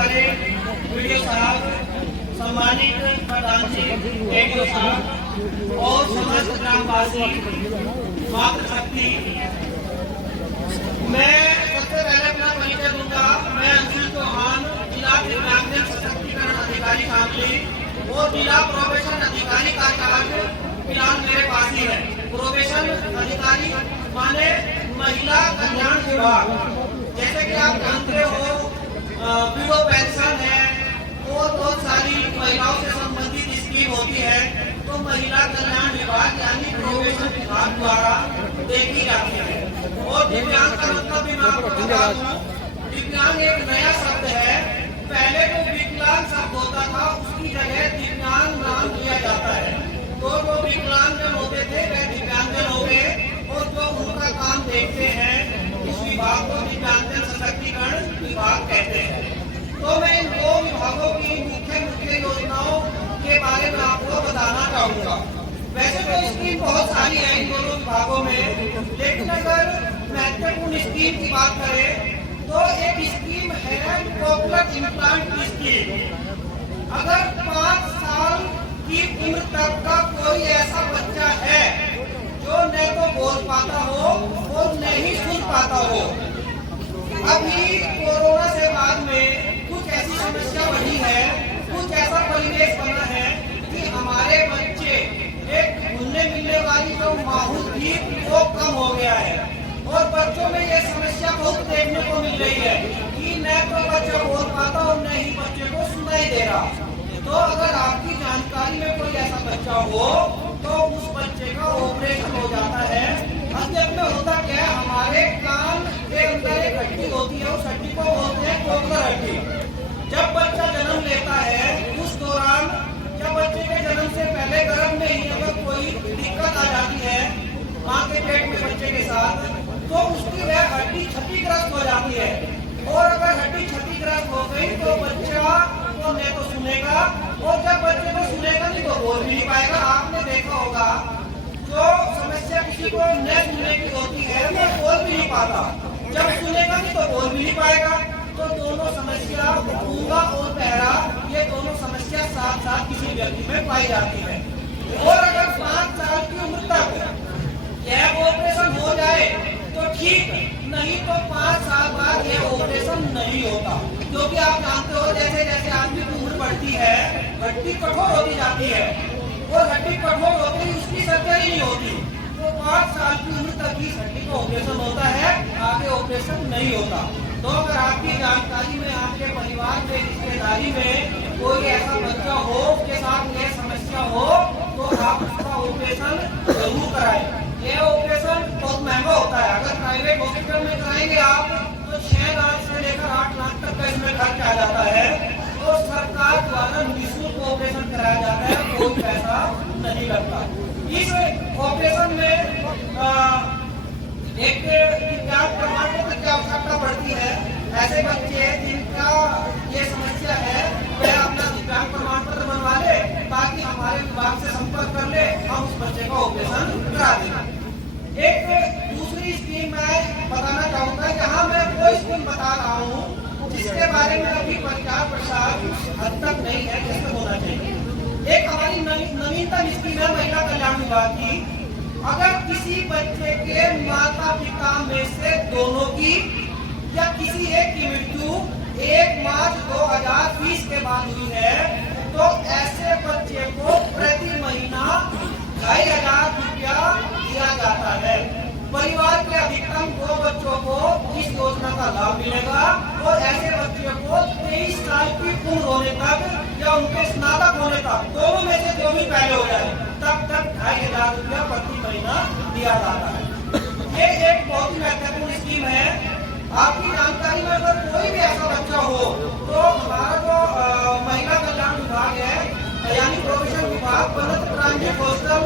हमारे वीडियो साहब, सम्मानित प्रधान जी एडीओ साहब और समस्त ग्रामवासी, मातृशक्ति, मैं सबसे पहले अपना परिचय दूंगा। मैं अंशुल चौहान, जिला दिव्यांगजन सशक्तिकरण अधिकारी शामली और जिला प्रोबेशन अधिकारी का चार्ज फिलहाल मेरे पास ही है। प्रोबेशन अधिकारी माने महिला कल्याण विभाग। जैसे कि आप जानते हो, विडो पेंशन है और बहुत सारी महिलाओं से संबंधित स्कीम होती है, तो महिला कल्याण विभाग यानी प्रोबेशन विभाग द्वारा देखी जाती है। और दिव्यांग का मतलब भी मैं आपको बता दूं, दिव्यांग एक नया शब्द है। पहले जो विकलांग शब्द होता था उसकी जगह दिव्यांग नाम दिया जाता है। तो जो विकलांगजन होते थे वे दिव्यांगजन हो गए, और जो उनका काम देखते हैं इस विभाग को दिव्यांगजन सशक्तिकरण विभाग कहते हैं। तो मैं इन दो विभागों की मुख्य योजनाओं के बारे में आपको बताना चाहूंगा। वैसे तो स्कीम बहुत सारी है इन दोनों विभागों में, लेकिन अगर महत्वपूर्ण स्कीम की बात करें तो एक स्कीम है कोकलर इम्प्लांट स्कीम। अगर 5 साल की उम्र तक का कोई ऐसा बच्चा है जो न तो बोल पाता हो और न ही सुन पाता हो, अभी कोरोना से बाद में कुछ ऐसी समस्या बढ़ी है, कुछ ऐसा परिवेश बना है कि हमारे बच्चे एक घुलने मिलने वाली जो माहौल थी वो कम हो गया है, और बच्चों में ये समस्या बहुत देखने को मिल रही है कि न तो बच्चा बोल पाता और न ही बच्चे को सुनाई दे रहा। तो अगर आपकी जानकारी में कोई ऐसा बच्चा हो तो उस बच्चे का ऑपरेशन हो जाता है। असल में होता क्या है, हमारे कान के अंदर एक हड्डी होती है, उस हड्डी को बोलते हैं कोकलर हड्डी। जब बच्चा जन्म लेता है उस दौरान, जब बच्चे के जन्म से पहले गर्भ में ही अगर कोई दिक्कत आ जाती है माँ के पेट में बच्चे के साथ, तो उसकी वह हड्डी क्षतिग्रस्त हो जाती है। और अगर हड्डी क्षतिग्रस्त हो गई तो बच्चा तो न तो सुनेगा, और जब बच्चे को सुनेगा नहीं तो बोल भी नहीं पाएगा। आपने देखा होगा जो समस्या किसी को न सुनने की होती है वो बोल भी नहीं पाता, जब सुनेगा नहीं तो बोल भी नहीं पाएगा। तो दोनों समस्या, गूंगा और बहरा, ये दोनों समस्या साथ साथ किसी व्यक्ति में पाई जाती है। और अगर 5 साल की उम्र तक यह ऑपरेशन हो जाए तो ठीक, नहीं तो 5 साल बाद यह ऑपरेशन नहीं होता। क्योंकि आप जानते हो जैसे जैसे आदमी की उम्र बढ़ती है हड्डी कठोर होती जाती है, और हड्डी कठोर होती है उसकी सर्जरी नहीं होती। तो 5 साल की उम्र तक ही हड्डी का ऑपरेशन होता है, आगे ऑपरेशन नहीं होता। तो अगर आपकी जानकारी में, आपके परिवार में, रिश्तेदारी में कोई ऐसा बच्चा हो उसके साथ यह समस्या हो तो आप उसका ऑपरेशन जरूर कराएं। यह ऑपरेशन बहुत महंगा होता है। अगर प्राइवेट हॉस्पिटल में कराएंगे आप तो 6 लाख से लेकर 8 लाख तक का इसमें खर्च आ जाता है। तो सरकार द्वारा निःशुल्क ऑपरेशन कराया जाता है, कोई पैसा नहीं लगता। इस ऑपरेशन में एक दिव्यांग प्रमाण पत्र की आवश्यकता पड़ती है। ऐसे बच्चे जिनका ये समस्या है वह अपना दिव्यांग प्रमाण पत्र बनवा ले, ताकि हमारे विभाग से संपर्क कर ले, हम उस बच्चे का ऑपरेशन करा देंगे। एक दूसरी स्कीम मैं बताना चाहूंगा, जहाँ मैं कोई स्कीम बता रहा हूँ जिसके बारे में अभी प्रचार प्रसार हद तक नहीं है जैसे होना चाहिए। एक हमारी नवीनतम स्कीम है महिला कल्याण विभाग की। अगर किसी बच्चे के माता पिता में से दोनों की या किसी एक की मृत्यु 1 मार्च 2020 के बाद हुई है, तो ऐसे बच्चे को प्रति महीना 2500 रुपया दिया जाता है। परिवार के अधिकतम 2 बच्चों को इस योजना का लाभ मिलेगा, और ऐसे बच्चे को 23 साल की उम्र होने तक या उनके स्नातक होने तक, दोनों में से जो भी पहले हो जाए, तब तक 2500 रुपया प्रति महीना दिया जाता है। ये एक बहुत ही महत्वपूर्ण स्कीम है। आपकी जानकारी में अगर कोई भी ऐसा बच्चा हो तो हमारा जो महिला कल्याण विभाग है यानी प्रोबेशन विभाग, बनत ट्रांजिट हॉस्टल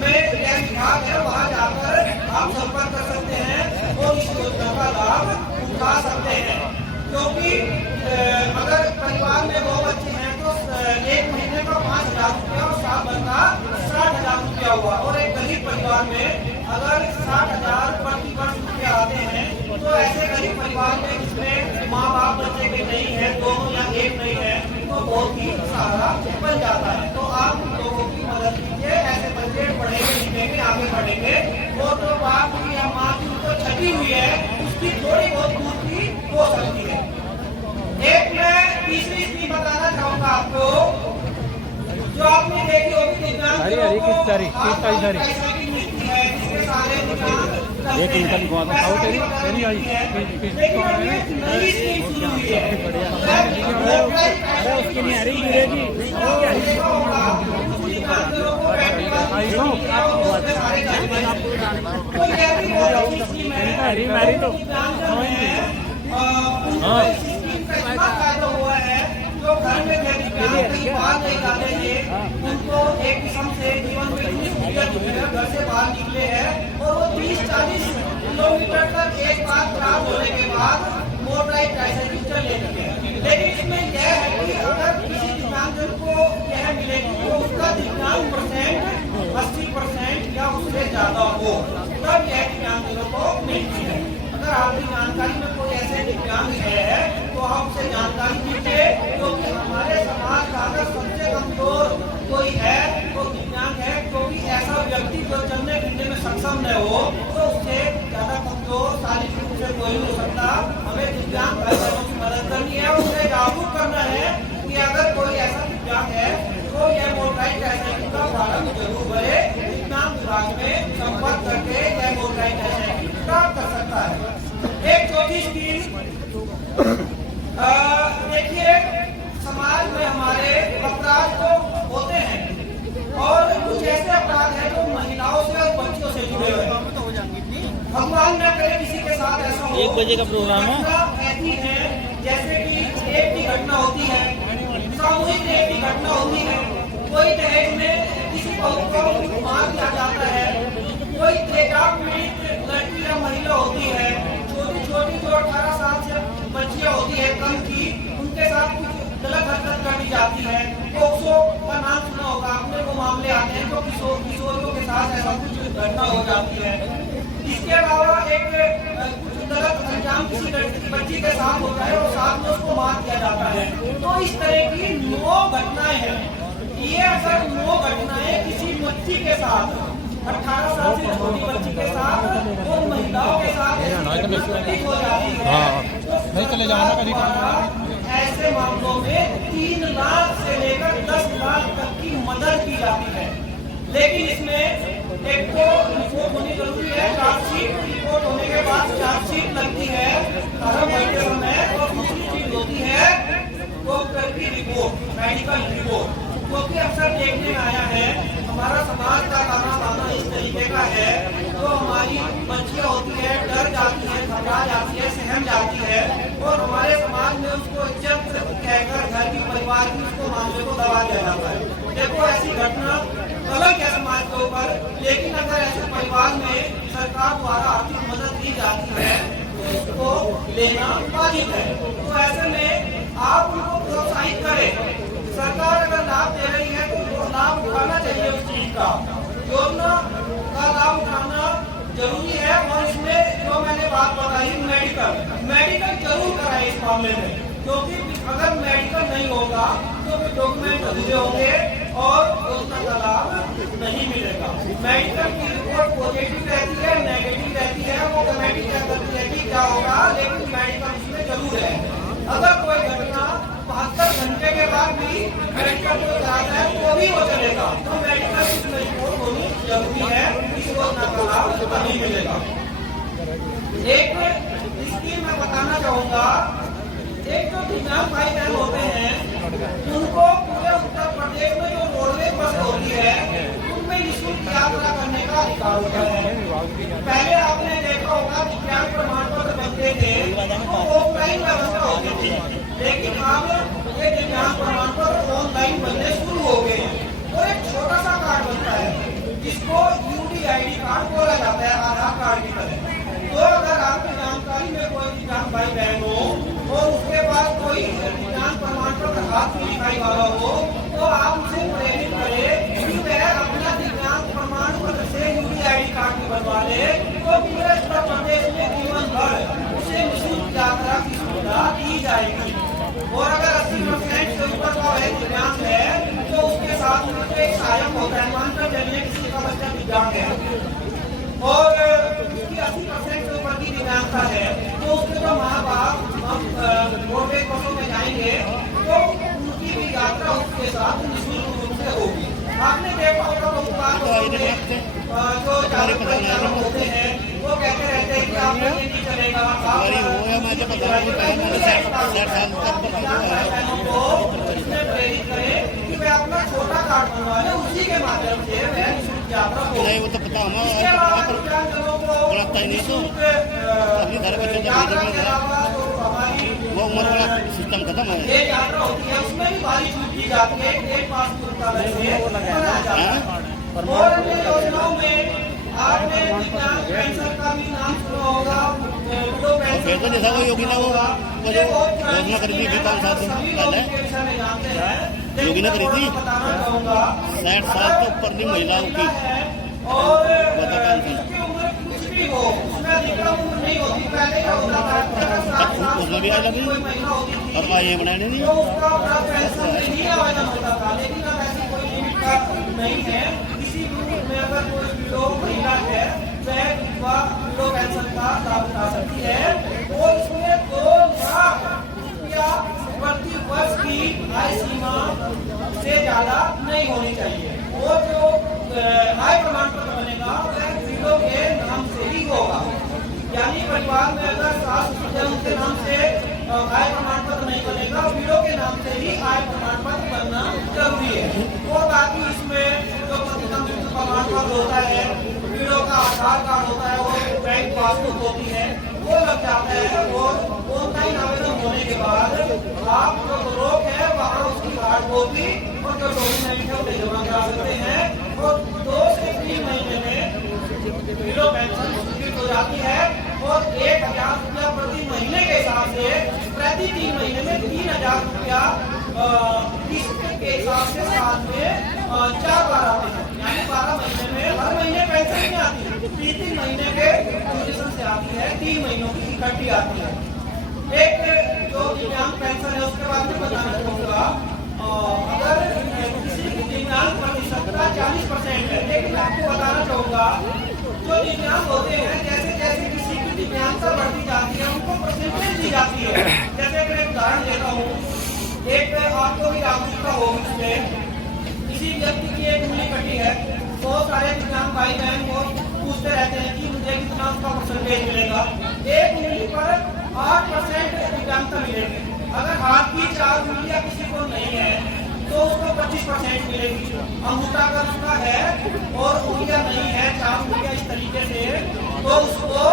में यह विभाग है, वहाँ जाकर आप संपर्क कर सकते हैं और इस योजना का लाभ उठा सकते हैं। क्योंकि अगर परिवार में 2 बच्चे हैं तो 1 महीने का 5000 रुपया और 7 भर का 60,000 रुपया हुआ, और एक गरीब परिवार में अगर 60,000 प्रति वर्ष रुपया आते हैं तो ऐसे गरीब परिवार में जिसमें माँ बाप बच्चे के नहीं है, दोनों या एक नहीं है तो बहुत ही सारा बन जाता है। तो आप लोगों की मदद कीजिए, ऐसे बच्चे पढ़ेंगे लिखेंगे आगे बढ़ेंगे। और जो बाप की या माँ की उनको छटी हुई है उसकी थोड़ी बहुत पूर्ति हो सकती है। एक मैं तीसरी स्कीम बताना चाहूंगा आपको, जो आपने देखी होगी दिव्यांग की मिलती है, जिसके सारे एक इनकम हुआ था खाओ तेरी आई लेकिन अब ये नई स्कीम शुरू हुई है। अरे उसकी नहीं आ रही गिरेगी हरी तो फायदा हुआ है। जो घर में बाहर नहीं जाते थे उनको एक किस्म से जीवन में घर से बाहर निकले हैं और वो 30-40 किलोमीटर तक एक बार खराब होने के बाद मोटराइज ट्राइसाइकिल चल लेते हैं। लेकिन इसमें यह है कि अगर किसी दिव्यांगजन को यह मिलेगी तो उसका दिव्यांग परसेंट 80% या उससे ज्यादा हो तब यह दिव्यांगजनों को मिलती है। अगर आपकी जानकारी में कोई ऐसे दिव्यांग है तो आप उसे जानकारी दीजिए, क्योंकि हमारे समाज का अगर सबसे कमजोर कोई है तो दिव्यांग है। क्योंकि ऐसा व्यक्ति जो चलने फिरने में सक्षम न हो तो उससे ज्यादा कमजोर शारीरिक रूप से कोई नहीं हो सकता। हमें दिव्यांग भाई बहनों की मदद करनी है, उसे जागरूक करना है कि अगर कोई ऐसा दिव्यांग है तो यह मोटराइज ट्राइसाइकिल का प्रारंभ जरूर भरे। दिव्यांग विभाग में संपर्क करके यह मोटराइज ट्राइसाइकिल प्राप्त कर सकता है। एक चौथी स्कीम देखिए, समाज में हमारे अपराध तो होते हैं और कुछ ऐसे अपराध हैं जो महिलाओं से और बच्चियों से जुड़े हुए हैं। भगवान न करे किसी के साथ ऐसा हो। 1 बजे का प्रोग्राम है। ऐसी है जैसे कि रेप की घटना होती है, सामूहिक रेप की घटना होती है, कोई दहेज में किसी बहू को मार दिया जाता है, कोई तेजाब पीड़ित लड़की या महिला होती है, छोटी छोटी जो 18 साल से बच्चियां होती है कम की, उनके साथ कुछ गलत हरकत कर दी जाती है। पोक्सो का नाम सुना होगा आपने, वो मामले आते हैं तो किशोरियों के साथ ऐसा कुछ घटना हो जाती है। इसके अलावा एक कुछ गलत अंजाम किसी बच्ची के साथ होता है और साथ में उसको मार दिया जाता है। तो इस तरह की 9 घटनाएं हैं। ये अगर 9 घटनाएं किसी बच्ची के साथ 18 साल से छोटी बच्ची के साथ और महिलाओं के साथ हो जाती है नहीं चले जाना कभी। ऐसे मामलों में 3 लाख से लेकर 10 लाख तक की मदद की जाती है। लेकिन इसमें एक तो रिपोर्ट होनी जरूरी है, चार्जशीट रिपोर्ट होने के बाद चार्जशीट लगती है समय, और दूसरी चीज होती है डॉक्टर की रिपोर्ट, मेडिकल रिपोर्ट। क्योंकि अक्सर देखने में आया है हमारा समाज का खाना खाना इस तरीके का है, तो हमारी बच्चियां होती है डर जाती है, घबरा जाती है, सहम जाती है और हमारे समाज में उसको इज्जत कहकर घर की परिवार की उसको मामले को दबा दिया जाता है। देखो ऐसी घटना गलत है समाज के ऊपर, लेकिन अगर ऐसे परिवार में सरकार द्वारा आर्थिक मदद दी जाती है तो उसको लेना वाजिब है। तो ऐसे में आप उनको प्रोत्साहित करें। सरकार अगर लाभ दे रही है तो लाभ उठाना चाहिए उस चीज का, योजना का लाभ उठाना जरूरी है। और इसमें जो मैंने बात बताई मेडिकल जरूर कराए इस मामले में, क्योंकि अगर मेडिकल नहीं होगा तो फिर डॉक्यूमेंट अधूरे होंगे और योजना का लाभ नहीं मिलेगा। मेडिकल की रिपोर्ट पॉजिटिव रहती है, नेगेटिव रहती है, वो कमेटी तय करती है कि क्या होगा, लेकिन मेडिकल इसमें जरूर है। अगर कोई घटना 72 घंटे के बाद भी मेडिकल को कराता है तो भी वो चलेगा। तो मेडिकल की रिपोर्ट होनी जरूरी है, इस योजना का लाभ नहीं मिलेगा। एक स्कीम मैं बताना चाहूंगा, एक जो दिव्यांग भाई बहन होते हैं उनको पूरे उत्तर प्रदेश में जो रोडवेज बस होती है उनमें निःशुल्क यात्रा करने का अधिकार होता है। पहले आपने देखा होगा दिव्यांग प्रमाण पत्र बनते थे तो ऑफलाइन व्यवस्था होती थी, लेकिन अब ये दिव्यांग प्रमाण पत्र ऑनलाइन बनने शुरू हो गए और एक छोटा सा कार्ड बनता है जिसको UDID कार्ड बोला जाता है, आधार कार्ड की तरह। तो अगर आपकी जानकारी में कोई दिव्यांग भाई बहन हो और उसके पास कोई दिव्यांग प्रमाण पत्र हाथ में लिखाई वाला हो तो आप उसे प्रेरित करें कि वह अपना दिव्यांग प्रमाण पत्र से UDID कार्ड भी बनवा ले, तो पूरे उत्तर प्रदेश में जीवन भर उसे निःशुल्क यात्रा की सुविधा दी जाएगी। और अगर 80 हमारे प्रधान होते हैं वो कहते रहते हैं कि आपका ये नहीं चलेगा, हमारी वो है मुझे पता नहीं पहले मैंने 60 साल तक पर को इसमें प्रेरित करें कि वे अपना छोटा कार्ड बनवा लें, उसी के माध्यम से वह निःशुल्क यात्रा हो। नहीं वो तो पता इसके हमारा अलावा दिव्यांगजनों को बोलता ही नहीं तो अपनी घर बच्चों को यात्रा भेजने के का अलावा जो हमारी वो उम्र वाला सिस्टम खत्म है। ये यात्रा होती है उसमें भी भारी छूट दी जाती है, एक पास पुरस्कार से बनाया जाता है। और अन्य योजनाओं में आपने दिव्यांग पेंशन का भी नाम सुना होगा, विडो पेंशन फिर तो जैसा वो योगी ना वो जो योजना करी थी 5 साल पहले योगी ने करी थी, बताना चाहूंगा 60 साल तो ऊपर की महिलाओं की और बता जिसकी उम्र कुछ भी हो उसमें अधिक उम्र नहीं होती, पहले क्या होता था उसमें भी आ लगी कोई महिला होती थी और ये बनाने नहीं तो उसका अपना पेंशन के लिए आवेदन होता था, लेकिन अब ऐसी कोई लिमिट का नहीं है। किसी ग्रुप में अगर कोई विडो महिला है वह विडो पेंशन का लाभ उठा सकती है और उसमें 2 लाख रुपया प्रति वर्ष की आय सीमा से ज्यादा नहीं होनी चाहिए। और जो आय प्रमाण पत्र बनेगा वह विडो के नाम से ही होगा, यानी परिवार में अगर सास ससुर उनके नाम से आय प्रमाण पत्र नहीं बनेगा, विडो के नाम से ही आय प्रमाण पत्र बनना जरूरी है। और बाकी इसमें जो पति का मृत्यु प्रमाण पत्र होता है, विडो का आधार कार्ड होता है और बैंक पासबुक होती है वो लग जाता है। और ऑनलाइन आवेदन होने के बाद आप जो रोक है वहाँ उसकी हार्ड कॉपी और जो डॉक्यूमेंट है उन्हें जमा करा सकते हैं और 2 से 3 महीने में विडो पेंशन स्वीकृत हो जाती है। और 1000 रुपया प्रति महीने के हिसाब से प्रति 3 महीने में 3000 रुपया किस्त के हिसाब से साथ में 4 बार आते हैं, यानी 12 महीने में हर महीने पेंशन नहीं आती, 3 महीने के कंडीशन से आती है, 3 महीनों की इकट्ठी आती है। एक जो दिव्यांग पेंशन है उसके बारे में बताना चाहूँगा, अगर किसी की दिव्यांग प्रतिशतता 40% है, लेकिन मैं आपको बताना चाहूँगा जो दिव्यांग होते हैं जैसे जैसे किसी की दिव्यांगता बढ़ती जाती है उनको परसेंटेज दी जाती है। जैसे मैं एक उदाहरण देता हूँ, एक आपको भी जागरूकता होगी उसमें, किसी व्यक्ति की एक उंगली कटी है, बहुत सारे दिव्यांग भाई बहन वो पूछते रहते हैं कि मुझे कितना उसका परसेंटेज मिलेगा। एक उंगली पर 8% दिव्यांगता मिलेगी। अगर हाथ की 4 उंगलियां किसी को नहीं है तो उसको 25% मिलेगी। अंगूठा अगर उसका है और उंगलियां नहीं है, 4 उंगलियां इस तरीके से, तो उसको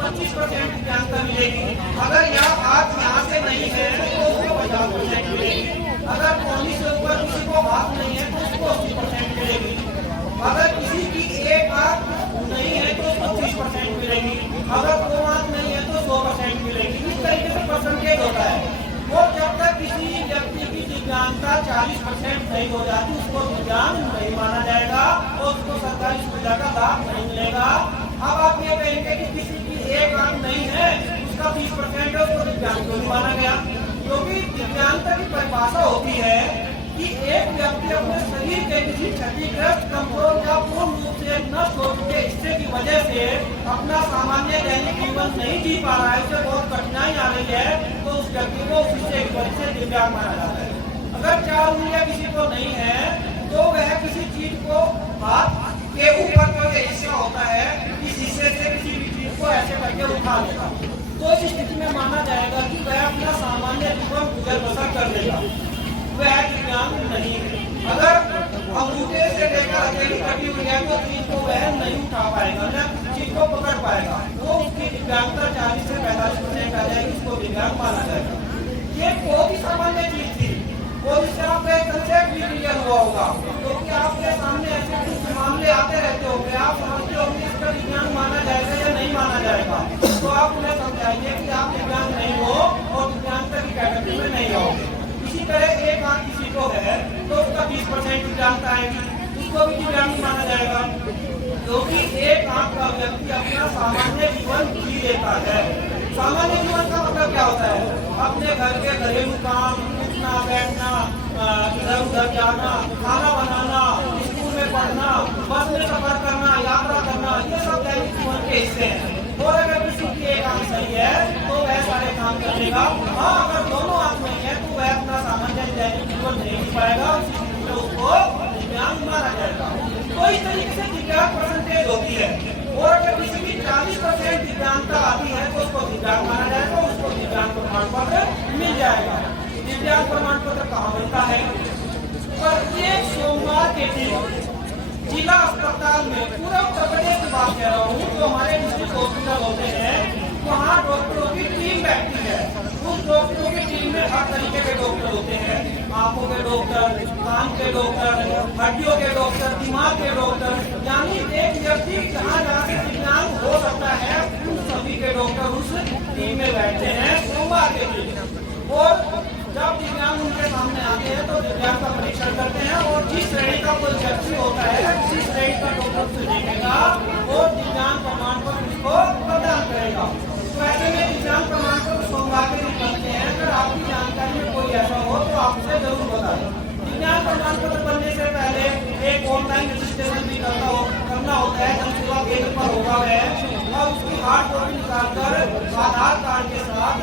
25% दिव्यांगता मिलेगी। अगर यह हाथ यहाँ से नहीं है तो उसको 50% मिलेगी। अगर कोहनी से ऊपर किसी को हाथ नहीं है तो उसको 80% मिलेगी। अगर किसी की एक आंख नहीं है तो 25% मिलेगी। अगर 2 आंख नहीं है तो 100% मिलेगी। इस तरीके से परसेंटेज होता है। और जब तक किसी व्यक्ति की दिव्यांगता 40% नहीं हो जाती उसको दिव्यांग नहीं माना जाएगा और उसको सरकारी सुविधा का लाभ नहीं मिलेगा। अब आप ये कहेंगे कि किसी की एक आंख नहीं है उसका 30% है उसको दिव्यांग क्यों नहीं माना गया, क्योंकि दिव्यांगता की परिभाषा होती है कि एक व्यक्ति अपने शरीर के किसी क्षतिग्रस्त, कमजोर या पूर्ण रूप से नष्ट हो चुके हिस्से की वजह से अपना सामान्य दैनिक जीवन नहीं जी पा रहा है, उसे बहुत कठिनाई आ रही है, तो उस व्यक्ति को उस हिस्से की वजह से दिव्यांग माना जाता है। अगर 4 उंगलियां किसी को नहीं है तो वह किसी चीज को हाथ के ऊपर जो हिस्सा होता है इस हिस्से से किसी भी चीज को ऐसे करके उठा लेगा, तो इस स्थिति में माना जाएगा कि वह अपना सामान्य जीवन गुजर बसर कर लेगा, वह दिव्यांग नहीं है। अगर अंगूठे से लेकर हथेली कटी हुई है तो चीज को वह नहीं उठा पाएगा, न चीज को पकड़ पाएगा, वो उसकी दिव्यांगता 40 से 45% आ जाएगी, उसको दिव्यांग माना जाएगा। ये बहुत ही सामान्य चीज थी और इससे आपका एक कंसेप्ट भी क्लियर हुआ होगा, क्योंकि आपके सामने ऐसे कुछ मामले आते रहते होंगे, आप समझते होंगे इसका दिव्यांग माना जाएगा या नहीं माना जाएगा, तो आप उन्हें समझाइए कि आप दिव्यांग नहीं हो और दिव्यांगता की कैटेगरी में नहीं आओगे। इसी तरह एक आंख किसी को है तो उसका 20% दिव्यांगता आएगी, उसको भी दिव्यांग माना जाएगा, क्योंकि एक आंख का व्यक्ति अपना सामान्य जीवन जी लेता है। सामान्य जीवन का मतलब क्या होता है? अपने घर के घरेलू काम, उठना बैठना, इधर उधर जाना, खाना बनाना, स्कूल में पढ़ना, बस में सफर करना, यात्रा करना, ये सब दैनिक जीवन के हिस्से हैं। और अगर किसी की एक आंख सही है तो वह सारे काम कर लेगा। हाँ, अगर दोनों आंख नहीं है तो वह अपना सामान्य दैनिक जीवन नहीं जी पाएगा, उसको दिव्यांग माना जाएगा। तो इस तरीके से दिव्यांग परसेंटेज होती है। 40% दिव्यांगता आती है तो उसको दिव्यांग माना जाएगा, उसको दिव्यांग प्रमाण पत्र मिल जाएगा। दिव्यांग प्रमाण पत्र कहाँ मिलता है? प्रत्येक सोमवार के दिन जिला अस्पताल में, पूरा उत्तर प्रदेश की बात कह रहा हूँ, जो हमारे डिस्ट्रिक्ट हॉस्पिटल होते हैं वहाँ डॉक्टरों की टीम बैठती है। उस डॉक्टरों की टीम में हर तरीके के डॉक्टर होते हैं, आंखों के डॉक्टर, कान के डॉक्टर, हड्डियों के डॉक्टर, दिमाग के डॉक्टर, यानी एक व्यक्ति जहाँ जहाँ से दिव्यांग हो सकता है उन सभी के डॉक्टर उस टीम में बैठते हैं सोमवार के दिन। और जब दिव्यांग उनके सामने आते हैं तो दिव्यांग का परीक्षण करते हैं और जिस श्रेणी का कोई व्यक्ति होता है, जिस श्रेणी का डॉक्टर से देखेगा वो दिव्यांग प्रमाण पत्र उसको प्रदान करेगा। तो ऐसे में दिव्यांग प्रमाण पत्र सोमवार के दिन बनते हैं। अगर आपकी जानकारी में कोई ऐसा हो तो आपसे जरूर बताएं। दिव्यांग प्रमाण पत्र बनने से पहले एक ऑनलाइन रजिस्ट्रेशन भी करना होता है, जनसेवा केंद्र पर होगा है, और उसकी हार्ड कॉपी निकालकर आधार कार्ड के साथ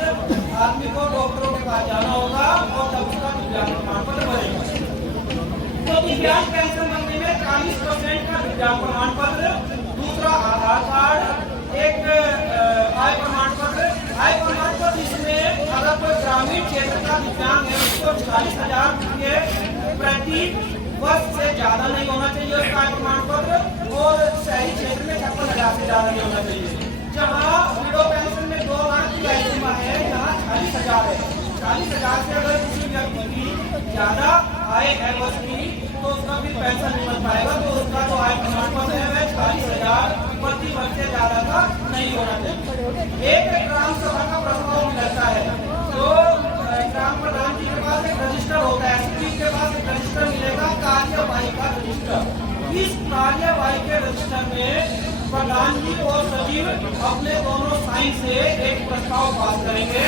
आदमी को डॉक्टरों के पास जाना होगा और तब उसका दिव्यांग प्रमाण पत्र बनेगा। तो दिव्यांग पेंशन बनने में 40% का दिव्यांग प्रमाण पत्र, दूसरा आधार कार्ड, एक आय प्रमाण पत्र। आय प्रमाण पत्र इसमें अगर कोई ग्रामीण क्षेत्र का दिव्यांग है उसको 40,000 रुपये प्रति वर्ष से ज्यादा नहीं होना चाहिए उसका आय प्रमाण पत्र, और शहरी क्षेत्र में 56,000 से ज्यादा नहीं होना चाहिए। जहाँ विडो पेंशन में 2 लाख की आय सीमा है, यहाँ 40,000 है। 40,000 से अगर किसी व्यक्ति की ज्यादा आय है वर्ष की तो उसका भी पेंशन नहीं मिल पाएगा, तो उसका जो आय प्रमाण पत्र है वह 40,000 प्रति वर्ष से ज्यादा का नहीं होना चाहिए। एक ग्राम सभा का प्रस्ताव भी लगता है, जो ग्राम प्रधान जी के पास एक रजिस्टर होता है, एसपी के पास एक रजिस्टर मिलेगा, कार्यवाही का रजिस्टर। इस कार्यवाही के रजिस्टर में प्रधान जी और सचिव अपने दोनों साइन से एक प्रस्ताव पास करेंगे।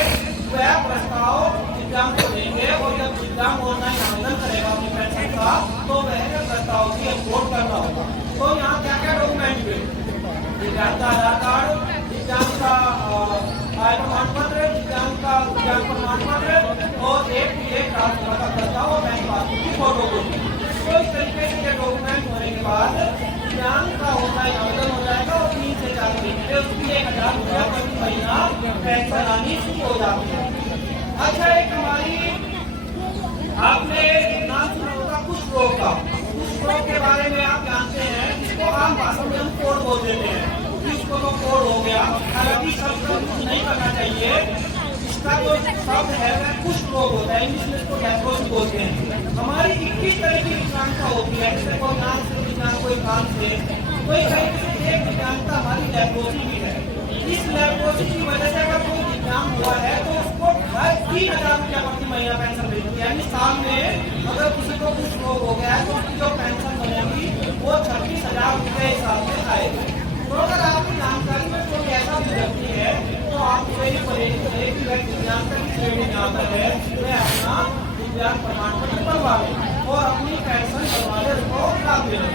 वह प्रस्ताव दिव्यांग को देंगे और जब दिव्यांग ऑनलाइन आवेदन करेगा अपनी पेंशन का तो वह प्रस्ताव की अपलोड करना होगा। तो यहाँ क्या क्या डॉक्यूमेंट हुए? दिव्यांग का आधार कार्ड, दिव्यांग का आय प्रमाण पत्र, दिव्यांग का दिव्यांग प्रमाण पत्र और एक ट्रांसफर का प्रस्ताव और बैंक पासबुक की फोटो कॉपी। तो इस तरीके से ये डॉक्यूमेंट होने के बाद दिव्यांग का ऑनलाइन आवेदन हो जाएगा और 3 से 4 दिन में उसकी 1,000 रुपया प्रति महीना पेंशन आनी शुरू हो जाती है। अच्छा, एक हमारी आपने नाम सुना होगा कुष्ठ रोग का। कुष्ठ रोग के बारे में आप जानते हैं, इसको आम भाषा में हम कोढ़ बोल देते हैं। इसको तो कोढ़ हो गया, हालांकि शब्द का यूज नहीं करना चाहिए। इसका जो शब्द है वह कुष्ठ रोग होता है, इंग्लिश में इसको लेप्रोसी बोलते हैं। हमारी 21 तरह की विकलांगता होती है, जैसे कोई नाम से दिव्यांग, कोई कान से, कोई कहीं से एक दिव्यांगता हमारी लेप्रोसी भी है। इस लेप्रोसी की वजह से अगर कोई दिव्यांग हुआ है तो उसको 3,000 रुपया प्रति महीना पेंशन मिलती है, यानी साल में अगर किसी को कुछ रोग हो गया है तो उसकी जो पेंशन बनेगी वो 36,000 रुपये हिसाब से आएगी। तो अगर आपकी जानकारी में कोई ऐसा भी व्यक्ति है तो आप वही परहेज करें कि वह दिव्यांगता की श्रेणी में आता है, वह अपना दिव्यांग प्रमाण पत्र बनवा ले और अपनी पेंशन बनवा ले, उसको लाभ देना।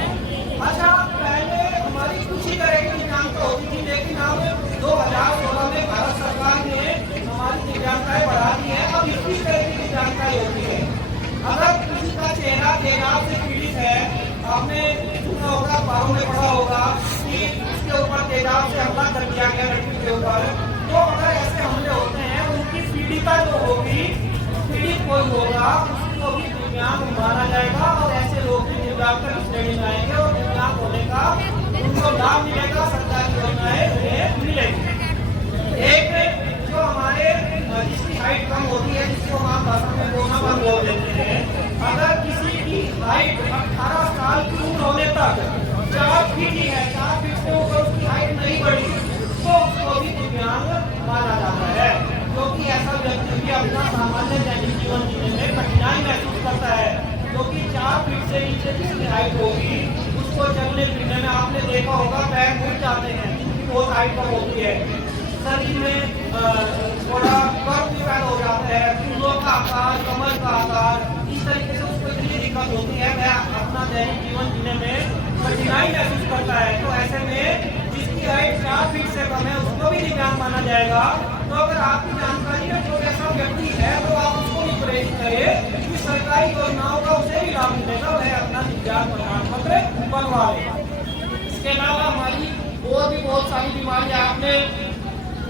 अच्छा, पहले हमारी कुछ ही तरह की दिव्यांगता होती थी, लेकिन अब 2016 में भारत सरकार ने हमारी दिव्यांगताएं बढ़ा दी है। अब 21 तरह की दिव्यांगताएं होती है। अगर किसी का चेहरा तेजाब से पीड़ित है, आपने सुना होगा, अखबारों में पढ़ा होगा कि उसके ऊपर तेजाब से हमला कर दिया गया लड़की के ऊपर, तो अगर ऐसे हमले होते हैं उनकी पीड़िता जो होगी, पीड़ित कोई होगा, उसको भी दिव्यांग माना जाएगा और ऐसे लोग भी दिव्यांग की श्रेणी में आएंगे और दिव्यांग होने का उनको लाभ मिलेगा, सरकारी योजनाएं उन्हें मिलेगी। एक जो हमारे जिसकी हाइट कम होती है, जिसको हम भाषा में बोलना बंद बोल देते हैं, अगर किसी की हाइट 18 साल की उम्र होने तक 4 फीट ही है, 4 फीट से ऊपर उसकी हाइट नहीं बढ़ी तो उसको भी दिव्यांग माना जाता है, क्योंकि ऐसा व्यक्ति भी अपना सामान्य दैनिक जीवन जीने में कठिनाई महसूस करता है, क्योंकि 4 फीट से नीचे जिसकी हाइट होगी उसको चलने फिरने में आपने देखा होगा पैर मुड़ जाते हैं, वो हाइट पर होती है, शरीर में थोड़ा कर्व भी पैदा हो जाता है, फूलों का आकार, कमर का आकार, इस तरीके से उसको इतनी दिक्कत होती है, वह अपना दैनिक जीवन जीने में कठिनाई महसूस करता है। तो ऐसे में जिसकी हाइट 4 फीट से कम है उसको भी दिव्यांग माना जाएगा। तो अगर आपकी जानकारी में कोई ऐसा व्यक्ति है तो आप उसको भी प्रेरित करें कि सरकारी योजनाओं का उसे भी लाभ मिलेगा, वह अपना दिव्यांग प्रमाण पत्र बनवा लेगा। इसके अलावा हमारी और भी बहुत सारी बीमारियां, आपने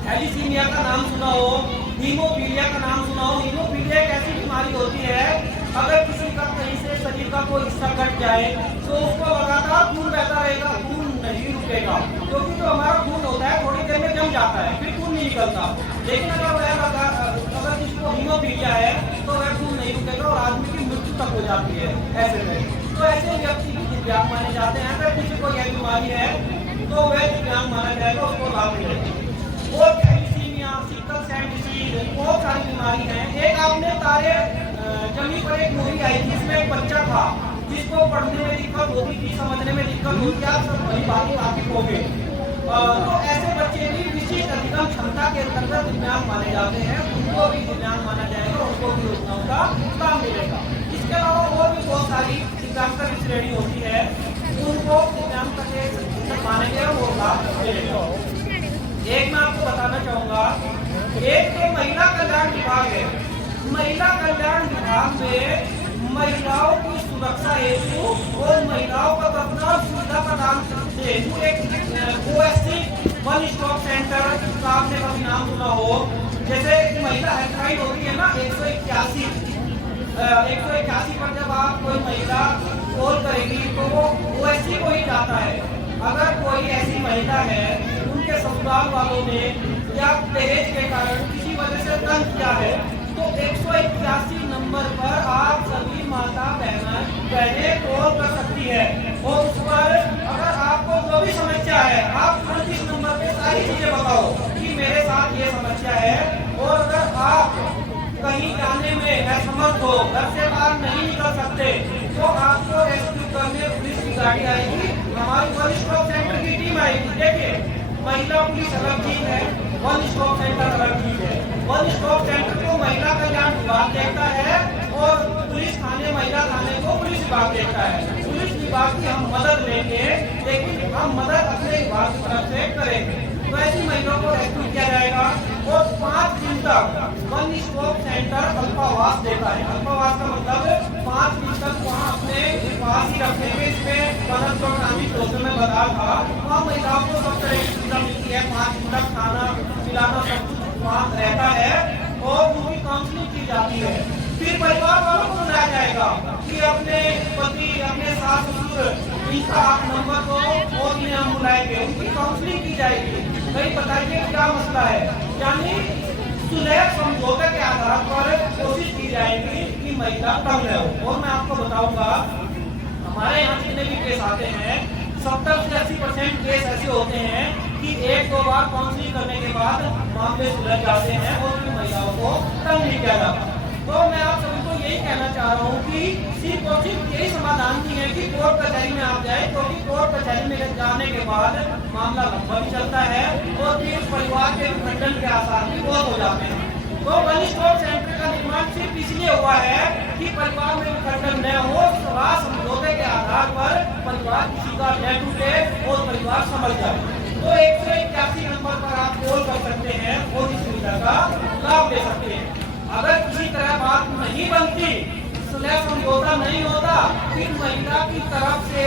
थैलीसीमिया का नाम सुना हो, हीमोफीलिया का नाम सुना हो। हीमोफीलिया एक ऐसी बीमारी होती है, अगर किसी का कहीं से शरीर का कोई हिस्सा कट जाए तो उसको लगातार खून बहता रहेगा, खून नहीं रुकेगा, क्योंकि जो हमारा खून होता है थोड़ी देर में जम जाता है, फिर खून नहीं निकलता। लेकिन अगर किसी को हीमोफीलिया है तो वह खून नहीं रुकेगा और आदमी की मृत्यु तक हो जाती है ऐसे में। तो ऐसे व्यक्ति भी दिव्यांग माने जाते हैं। अगर किसी को यह बीमारी है तो वह दिव्यांग माना जाएगा, उसको लाभ मिलेगा। और थैलीसीमिया, सिकल सेल डिसीज, बहुत सारी बीमारी है। एक आपने तारे जमीन पर एक मूवी आई थी, जिसमें एक बच्चा था जिसको पढ़ने में दिक्कत होती थी, समझने में दिक्कत होती थी, आप सब बड़ी बात वाकिफ हो गए। तो ऐसे बच्चे भी विशिष्ट अधिगम क्षमता के अंतर्गत दिव्यांग माने जाते हैं, उनको भी दिव्यांग माना जाएगा, उनको भी योजनाओं का लाभ मिलेगा। इसके अलावा और भी बहुत सारी दिव्यांगता की श्रेणी होती है, उनको दिव्यांगता के मानेंगे वो लाभ मिलेगा। एक मैं आपको बताना चाहूंगा, एक तो महिला कल्याण विभाग है। महिला कल्याण विभाग में महिलाओं की सुरक्षा हेतु और महिलाओं का तत्काल सुविधा प्रदान हेतु एक ओएससी वन स्टॉप सेंटर का आपने कभी नाम सुना हो। जैसे महिला हेल्पलाइन होती है ना, 181 पर जब आप कोई महिला कॉल करेगी तो वो ओएससी को ही जाता है। अगर कोई ऐसी महिला है, उनके ससुराल वालों ने या दहेज के कारण किसी वजह से तंग किया है, तो 181 नंबर पर आप सभी माता बहनें कॉल कर सकती है। और उस पर अगर आपको जो भी समस्या है, आप तुरंत इस नंबर पे सारी चीजें बताओ कि मेरे साथ ये समस्या है। और अगर आप कहीं जाने में असमर्थ हो, घर से बाहर नहीं निकल सकते, तो आपको रेस्क्यू करने पुलिस की गाड़ी आएगी, हमारी वन स्टॉप सेंटर की टीम आएगी। देखिए, महिला पुलिस अलग चीज है, वन स्टॉप सेंटर अलग चीज है। वन स्टॉप सेंटर को महिला कल्याण विभाग देखता है और पुलिस थाने, महिला थाने को पुलिस विभाग देखता है। पुलिस विभाग की हम मदद लेंगे, लेकिन हम मदद अपने विभाग की तरफ से करेंगे। तो ऐसी महिलाओं को रेस्क्यू किया जाएगा। और 5 दिन तक वन स्टॉप सेंटर अल्पावास देता है। अल्पावास का मतलब 5 दिन तक वहाँ अपने पास ही रखेंगे। इसमें में बता था, वहाँ महिलाओं को सब तरह की सुविधा मिलती है। 5 दिन तक खाना पिलाना सब कुछ वहाँ रहता है और उनकी काउंसलिंग की जाती है। फिर परिवार वालों को बुलाया जाएगा कि अपने पति, अपने सास ससुर, इनका आप नंबर दो और इन्हें हम बुलाएंगे, उनकी काउंसलिंग की जाएगी। कहीं बताइए क्या मसला है, यानी सुलह समझौते के आधार पर कोशिश की जाएगी कि महिला तंग न हो। और मैं आपको बताऊंगा, हमारे यहाँ जितने भी केस आते हैं, 70 से 80% केस ऐसे होते हैं कि 1-2 बार काउंसलिंग करने के बाद मामले सुलझ जाते हैं और फिर महिलाओं को तंग नहीं किया जाता। तो मैं आप सभी को यही कहना चाह रहा हूँ कि सिर्फ और सिर्फ यही समाधान नहीं है कि कोर्ट कचहरी में आप जाए, क्योंकि कोर्ट कचहरी में जाने के बाद मामला लंबा भी चलता है और फिर परिवार के विखंडन के आसार भी बहुत हो जाते हैं। तो वन स्टॉप सेंटर का निर्माण सिर्फ इसलिए हुआ है कि परिवार में विखंडन न हो, सलाह समझौते के आधार पर परिवार किसी का न टूटे और परिवार समझ जाए। तो 181 नंबर पर आप कॉल कर सकते हैं और इस सुविधा का लाभ ले सकते हैं। अगर किसी तरह बात नहीं बनती, सुलह समझौता नहीं होता, फिर महिला की तरफ से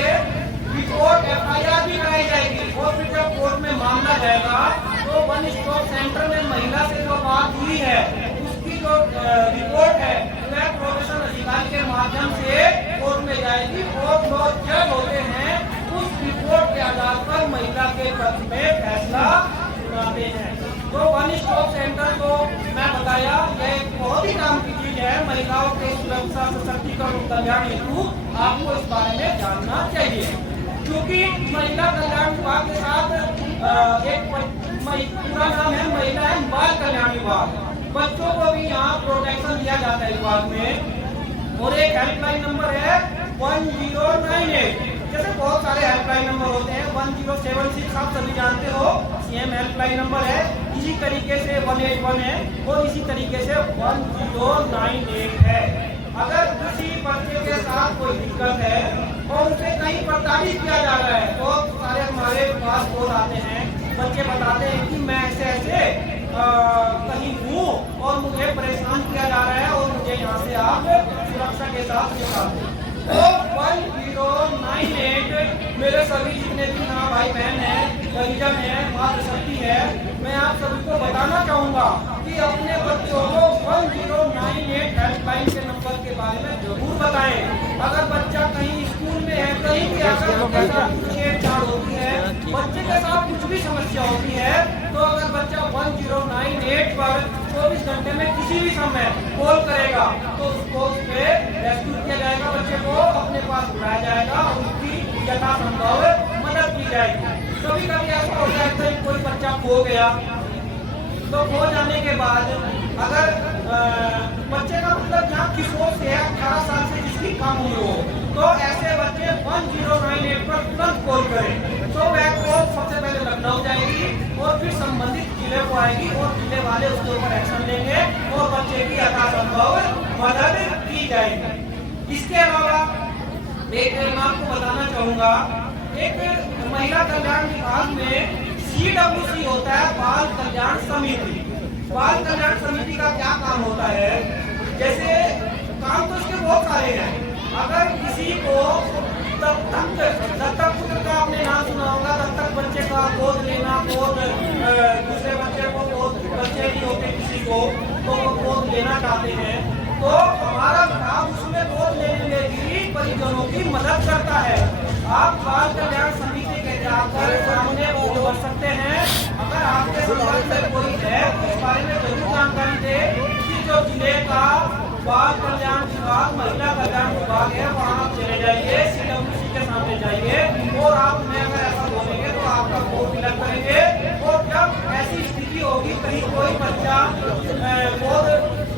रिपोर्ट FIR भी कराई जाएगी और फिर जब कोर्ट में मामला जाएगा तो वन स्टॉप सेंटर में महिला से जो बात हुई है उसकी जो रिपोर्ट है वह प्रोबेशन अधिकारी के माध्यम से कोर्ट में जाएगी और जो जज होते हैं उस रिपोर्ट के आधार पर महिला के पक्ष में फैसला सुनाते हैं। तो वन स्टॉप सेंटर को मैं बताया, यह बहुत ही काम की चीज है। महिलाओं के सुरक्षा, सशक्तिकरण, कल्याण हेतु आपको इस बारे में जानना चाहिए, क्योंकि महिला कल्याण विभाग के साथ एक पूरा नाम है महिला एवं बाल कल्याण विभाग। बच्चों को भी यहाँ प्रोटेक्शन दिया जाता है विभाग में। और एक हेल्पलाइन नंबर है 1098। जैसे बहुत सारे हेल्पलाइन नंबर होते हैं, 1076 आप सभी जानते हो, CM हेल्पलाइन नंबर है। इसी तरीके से 181 है और इसी तरीके से 1098 है। अगर किसी बच्चे के साथ कोई दिक्कत है और उसे कहीं प्रताड़ित किया जा रहा है तो सारे हमारे पास कॉल आते हैं, बच्चे बताते हैं कि मैं ऐसे कहीं हूँ और मुझे परेशान किया जा रहा है और मुझे यहाँ से आप सुरक्षा के साथ निकाल दें। तो 1098 मेरे सभी जितने भी भाई बहन हैं परिजन है, मातृशक्ति है, मैं आप सभी को बताना चाहूँगा कि अपने बच्चों को 1098 हेल्पलाइन के नंबर के बारे में जरूर बताएं। अगर बच्चा कहीं स्कूल में है, कहीं भी अगर बच्चे के साथ कुछ छेड़छाड़ होती है, बच्चे के साथ कुछ भी समस्या होती है, तो अगर बच्चा 1098 पर 24 घंटे में किसी भी समय कॉल करेगा तो उसको उस पर रेस्क्यू किया जाएगा, बच्चे को अपने पास बुलाया जाएगा और उसकी यथासंभव मदद की जाएगी। कभी कभी ऐसा हो जाता है कोई बच्चा खो गया, तो खो जाने के बाद अगर बच्चे का मतलब यहाँ किशोर से है, 18 साल से जिसकी कम उम्र हो, तो ऐसे बच्चे 1098 पर तुरंत कॉल करें। तो वह कॉल सबसे पहले लखनऊ जाएगी और फिर संबंधित जिले को आएगी और जिले वाले उसके ऊपर एक्शन लेंगे और बच्चे की यथासंभव मदद की जाएगी। इसके अलावा एक मैं आपको बताना चाहूँगा, एक महिला कल्याण विभाग में CWC होता है, बाल कल्याण समिति। बाल कल्याण समिति का क्या काम होता है? जैसे काम तो इसके बहुत सारे हैं। अगर किसी को दत्तक पुत्र का आपने नाम सुना होगा, दत्तक बच्चे का गोद लेना, गोद दूसरे बच्चे को गोद, बच्चे नहीं होते किसी को तो वो गोद लेना चाहते हैं, तो हमारा विभाग उसमें गोद लेने में भी परिजनों की मदद करता है। आप बाल कल्याण समिति के जाकर सामने बोल कर सकते हैं। अगर आपके संपर्क में कोई है तो इस बारे में जरूर जानकारी दे कि जो जिले का बाल कल्याण विभाग, महिला कल्याण विभाग है, वहाँ आप चले जाइए, CWC के सामने जाइए और आप में अगर ऐसा बोलेंगे तो आपका फॉर्म फिलअप करेंगे। और जब ऐसी स्थिति होगी, कहीं कोई बच्चा गोद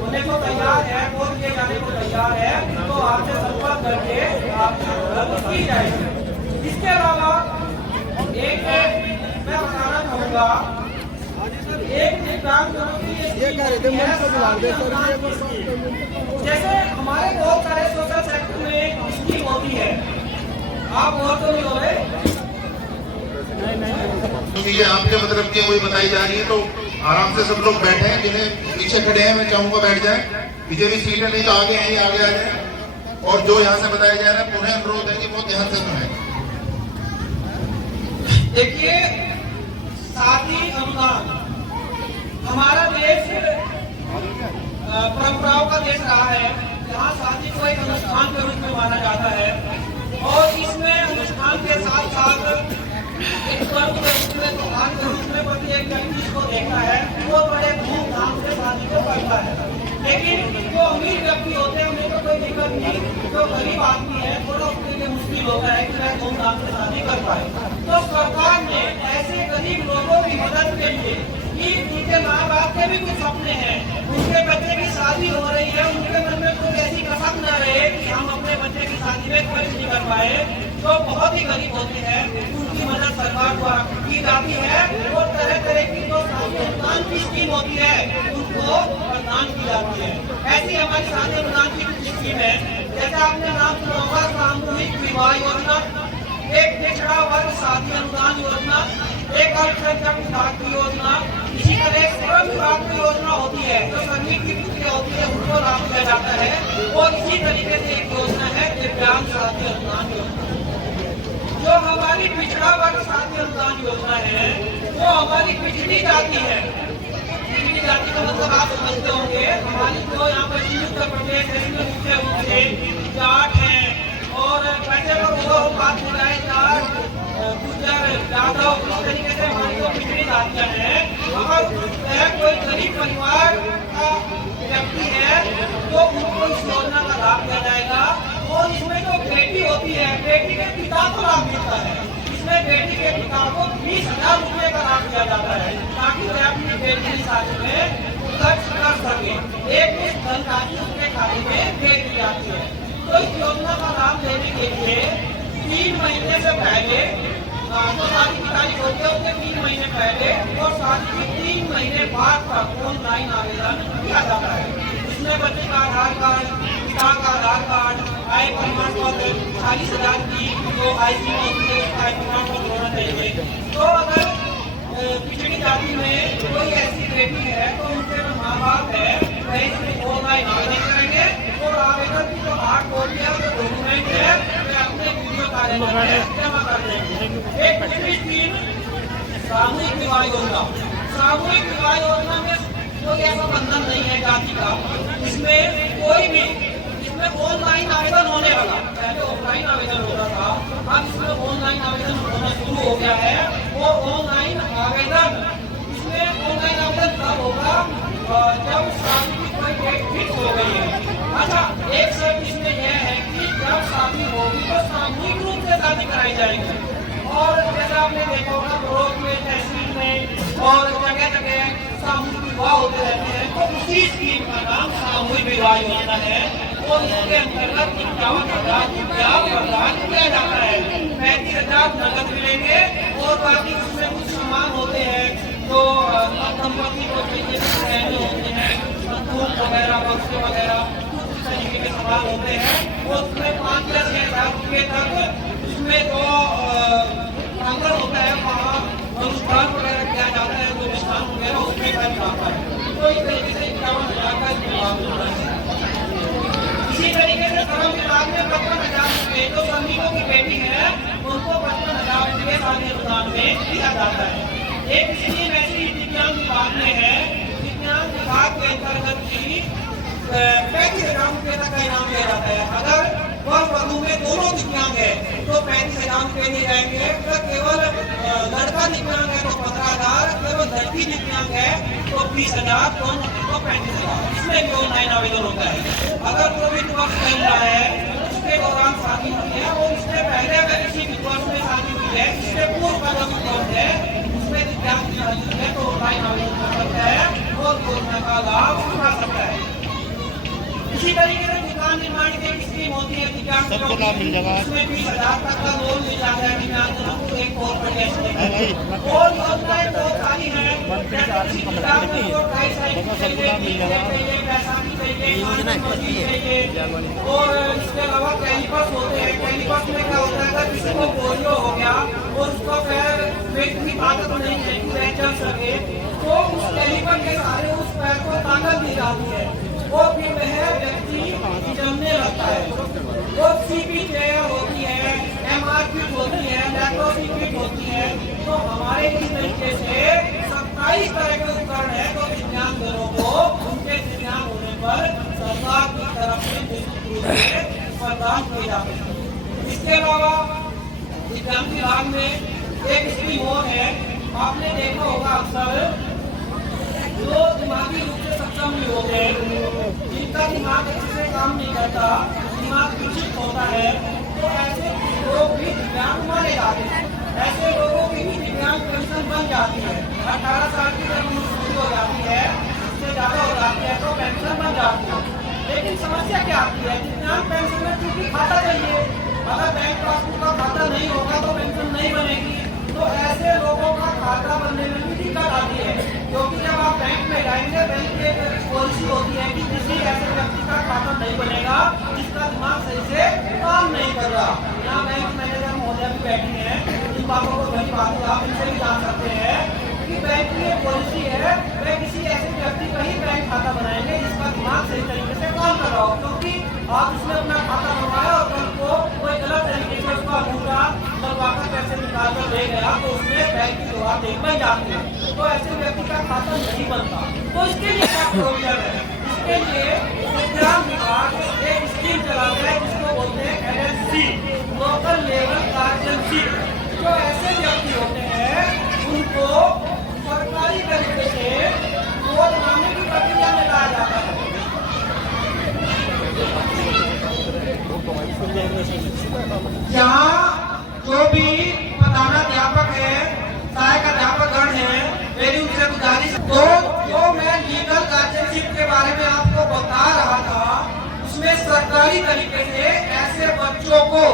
होने को तैयार है, गोद किए जाने को तैयार है, तो आपसे संपर्क करके आपकी मदद की जाएगी। इसके अलावा एक मैं बताना चाहूँगा, एक दिव्यांग जैसे हमारे बहुत सारे सोशल सेक्टर में स्कीम होती है, आप बहुत तो नहीं हो रहे, चीजें आपके मतलब की हुई बताई जा रही है, तो आराम से सब लोग बैठे हैं। जिन्हें पीछे खड़े हैं मैं चाहूंगा बैठ जाएं, पीछे भी सीटें नहीं तो आगे आगे आ जाए। और जो यहाँ से बताया जा रहा है पुनः अनुरोध है कि बहुत ध्यान से सुने। देखिए, शादी अनुदान हमारा देश परंपराओं का देश रहा है, जहाँ शादी को एक अनुष्ठान के रूप में माना जाता है और इसमें अनुष्ठान के साथ साथ एक पर्व के रूप में, त्योहार के रूप में प्रत्येक व्यक्ति इसको देखता है, वो बड़े धूमधाम से शादी को करता है। लेकिन जो अमीर व्यक्ति होते हैं उन्हें तो कोई दिक्कत नहीं, जो गरीब आदमी है थोड़ा उसके लिए मुश्किल होता है कि वह धूमधाम से शादी कर पाए। तो सरकार ने ऐसे गरीब लोगों की मदद के लिए कि उनके माँ बाप के भी कुछ सपने हैं, उनके बच्चे की शादी हो रही है, उनके मन में कोई ऐसी कसक न रहे कि हम अपने बच्चे की शादी में खर्च नहीं कर पाए, तो बहुत ही गरीब होते हैं, उनकी मदद सरकार द्वारा की जाती है और तरह तरह की जो शादी अनुदान की स्कीम होती है उनको प्रदान की जाती है। ऐसी हमारी शादी अनुदान की कुछ स्कीम है, जैसे आपने नाम सुना होगा सामूहिक विवाह योजना, एक पिछड़ा वर्ग शादी अनुदान योजना, एक अल्पसंख्यक विभाग की योजना, इसी तरह श्रम विभाग की योजना होती है, जो श्रमिक की पुत्रियां होती है उनको लाभ दिया जाता है। और इसी तरीके से एक योजना है दिव्यांग शादी अनुदान योजना। जो हमारी पिछड़ा वर्ग शादी अनुदान योजना है वो हमारी पिछड़ी जाति है। पिछड़ी जाति का मतलब आप समझते होंगे, हमारी जो यहाँ पर उत्तर प्रदेश है इसमें मुख्य रूप से जाट है और पैसे पर वो बात हो रहा है जाट, गुर्जर, यादव, इस तरीके से हमारी जो पिछड़ी जातियाँ हैं, अगर कोई गरीब परिवार का व्यक्ति है तो उनको इस योजना का लाभ दिया जाएगा। और इसमें जो बेटी होती है, बेटी के पिता को लाभ मिलता है, इसमें बेटी के पिता को 20,000 रुपये का लाभ दिया जाता है ताकि वह अपनी बेटी की शादी में खर्च कर सके। एक धनराशि उसके खाते में भेज दी जाती है। तो इस योजना का लाभ लेने के लिए 3 महीने से पहले जो शादी की तारीख होती है उसके 3 महीने पहले और शादी के 3 महीने बाद तक ऑनलाइन आवेदन किया जाता है। इसमें बच्चे का आधार कार्ड, पिता का आधार कार्ड, आय प्रमाण पत्र, 40,000 की जो IC होती है उसका आय प्रमाण पत्र होना चाहिए। तो अगर पिछड़ी जाति में कोई ऐसी बेटी है तो उनके जो माँ बाप है वह इसमें ऑनलाइन आवेदन करेंगे और आवेदन की जो हार्ड कॉपी है जो डॉक्यूमेंट है वे अपने वीडियो कार्यालय में जमा कर देंगे। एक पिछड़ी स्कीम विवाह योजना। सामूहिक विवाह योजना में कोई ऐसा बंधन नहीं है जाति का, इसमें कोई भी, इसमें ऑनलाइन आवेदन होने वाला, पहले ऑफलाइन आवेदन होता था, अब इसमें ऑनलाइन आवेदन होना शुरू हो गया है। वो ऑनलाइन आवेदन, इसमें ऑनलाइन आवेदन तब होगा जब शादी की कोई डेट फिक्स हो गई है। अच्छा, एक शर्त इसमें यह है कि जब शादी होगी तो सामूहिक रूप से शादी कराई जाएगी। और जैसा आपने देखा होगा ब्लॉक में, तहसील में और जगह जगह सामूहिक विवाह होते रहते हैं, तो उसी स्कीम का नाम सामूहिक विवाह योजना है। और इसके अंतर्गत 51,000 रुपया प्रदान किया जाता है। 35,000 नकद मिलेंगे और बाकी उसमें कुछ सामान होते हैं जो दंपति को होते हैं, दूध वगैरह, बक्से वगैरह, कुछ तरीके के सामान होते हैं। और उसमें 5 या 6,000 रुपये तक उसमें जो आंकड़ होता है वहाँ अनुष्ठान वगैरह किया जाता है, जो अनुष्ठान वगैरह उसमें कर जाता है। तो इस तरीके से 51,000 का लाभ होता है। इसी तरीके से श्रम विभाग में 55,000 रुपये जो श्रमिकों की बेटी है उनको 55,000 रुपये शादी अनुदान में दिया जाता है। एक स्कीम ऐसी विज्ञान विभाग में है, विज्ञान विभाग के अंतर्गत भी 35,000 रुपये तक का इनाम दिया जाता है। अगर वर वधू में दोनों दिव्यांग है तो 35,000 रुपये दिए जाएंगे। अगर केवल लड़का दिव्यांग है तो 15,000, केवल लड़की दिव्यांग है तो 20,000, दोनों को 35,000। इसमें भी ऑनलाइन आवेदन होता है। अगर कोई विधवास चल रहा है, उसके दौरान शादी हुई है और इससे पहले अगर किसी विधवास में शादी हुई है, इससे पूर्व का जो विधवास है उसमें दिव्यांग की शादी है तो ऑनलाइन आवेदन कर सकता है और योजना का लाभ उठा सकता है। इसी तरीके से दुकान निर्माण की एक स्कीम होती है दिव्यांग, सबको लाभ मिल जाएगा। उसमें 20,000 तक का लोन मिल जाता है दिव्यांगजनों को। एक और और योजनाएं बहुत सारी हैं, और इसके अलावा कैलिपर्स होते हैं। कैलिपर्स में क्या होता है, अगर किसी को पोलियो हो गया और उसको फिर पेट की ताकत नहीं है कि वह चल सके, तो उस कैलिपर के सहारे उस पैर को ताकत दी जाती है और फिर वह व्यक्ति जमने लगता है। वो सीपी चेयर होती है, MR किट होती है, लैप्रोसी किट होती है। तो हमारे इस तरीके से 27 तरह के उपकरण है तो दिव्यांगजनों को उनके दिव्यांग होने पर सरकार की तरफ से निश्चित रूप से प्रदान किए जाते हैं। इसके अलावा दिव्यांग विभाग में एक स्कीम और है, आपने देखा होगा अक्सर जो दिमागी रूप से सक्षम नहीं होते, जिनका दिमाग अच्छे से काम नहीं करता, दिमाग विकसित होता है, तो ऐसे लोग भी दिव्यांग माने जाते हैं। ऐसे लोगों की भी दिव्यांग पेंशन बन जाती है। 18 साल की जब उम्र पूरी हो जाती है, उससे ज्यादा हो जाती है तो पेंशन बन जाती है। लेकिन समस्या क्या आती है, दिव्यांग पेंशन में चूंकि खाता चाहिए, अगर बैंक पासबुक का खाता नहीं होगा तो पेंशन नहीं बनेगी। तो ऐसे लोगों का खाता बनने में भी दिक्कत आती है, क्योंकि जब आप बैंक में जाएंगे, बैंक की एक पॉलिसी होती है कि किसी ऐसे व्यक्ति का खाता नहीं बनेगा जिसका दिमाग सही से काम नहीं कर रहा। यहाँ बैंक मैनेजर महोदय भी बैठे हैं, इन बातों को बड़ी बात आप इनसे भी जान सकते हैं कि बैंक की एक पॉलिसी है, वे किसी ऐसे व्यक्ति का ही बैंक खाता बनाएंगे जिसका दिमाग सही तरीके से काम कर रहा हो। क्योंकि आप इसमें अपना खाता बनवाया और कल को कोई गलत तरीके से उसका अंगूठा लगवाकर पैसे निकाल कर ले गया तो उसमें बैंक की जवाब देख बन जाती है, तो ऐसे व्यक्ति का खाता नहीं बनता। तो इसके लिए क्या प्रोविजन है, इसके लिए दिव्यांग विभाग एक स्कीम चलाता है जिसको बोलते हैं LLC, लोकल लेवल गार्जियनशिप। जो ऐसे व्यक्ति होते हैं उनको सरकारी तरीके से वोट मांगने की प्रक्रिया में लाया जाता है। यहाँ जो भी प्रधानाध्यापक है, सहायक अध्यापक गण है, मेरी उनसे गुजारिश, तो जो मैं लीगल गार्जियनशिप के बारे में आपको बता रहा था, उसमें सरकारी तरीके से ऐसे बच्चों को